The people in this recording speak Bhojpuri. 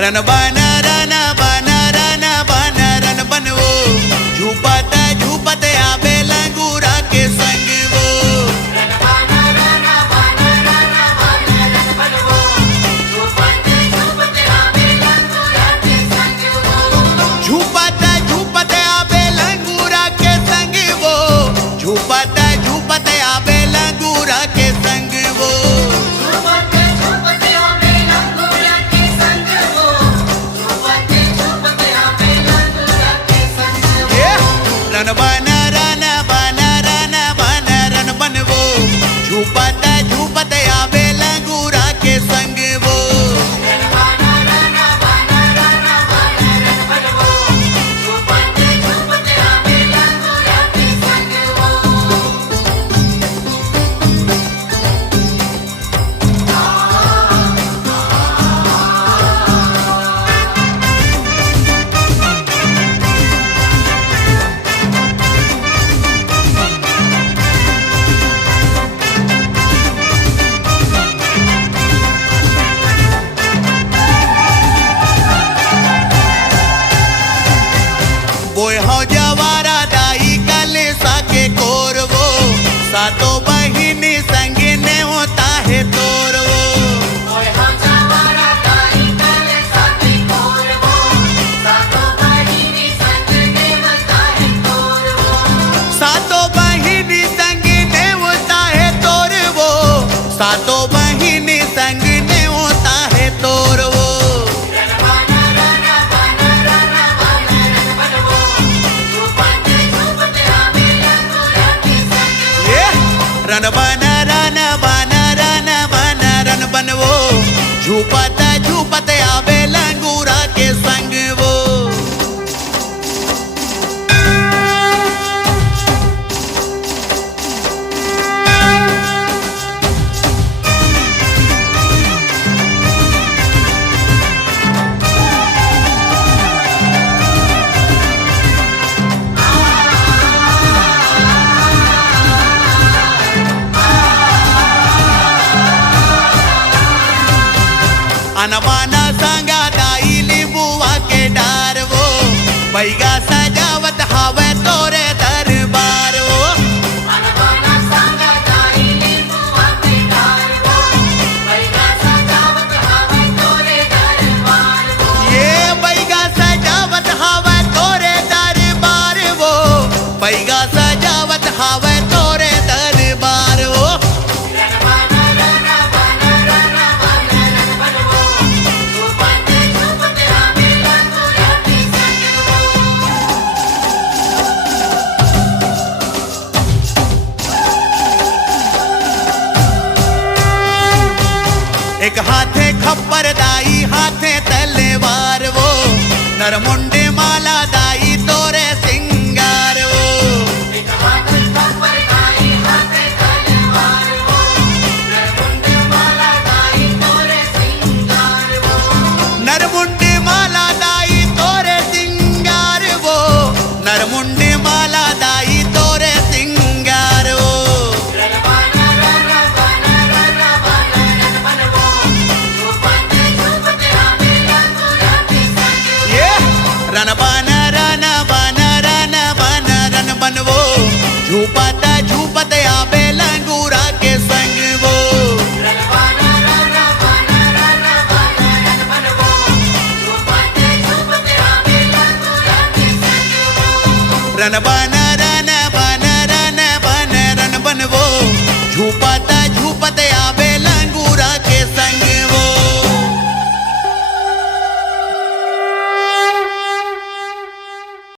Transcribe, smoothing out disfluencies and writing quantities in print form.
रन बना रन बनवो झूपत आवे लंगूरा के संग वो झूपत आवे लंगूरा के संग वो झूपत आवे लंगूरा के संग वो रन बना रन बनवो झूपत आवे लंगूरा के संग वो जवारा दाई कले साके कोरवो सातो बहिनी संग ने होता है तोरवो सातो बहिनी संग ने होता है तोरवो सातो बहिनी संग ने होता है तोरवो रन बना रन बनवो झूपत आवे लंगूरा के संग वो अनवाना संगा दाई लिबुआ के डार वो बैगा सजावत हवे तोरे दरबार वो अनवाना संगा दाई लिबुआ के डार वो बैगा सजावत हवे तोरे दरबार वो ये बैगा सजावत हवे तोरे दरबार वो बैगा सजावत हवे तोरे दरबार वो एक हाथे खप्पर दाई हाथे तलवार वो नरमुंडे माला दाई तोरे सिंगार वो एक हाथे खप्पर दाई हाथे तलवार वो नरमुंडे माला दाई तोरे सिंगार वो नरमुंडे माला दाई तोरे सिंगार वो नरमुंडे माला दाई तोरे सिंगार वो रन बनवो झूपत आवे लंगूरा के संग वो रन बना रन बनवो झूपत आवे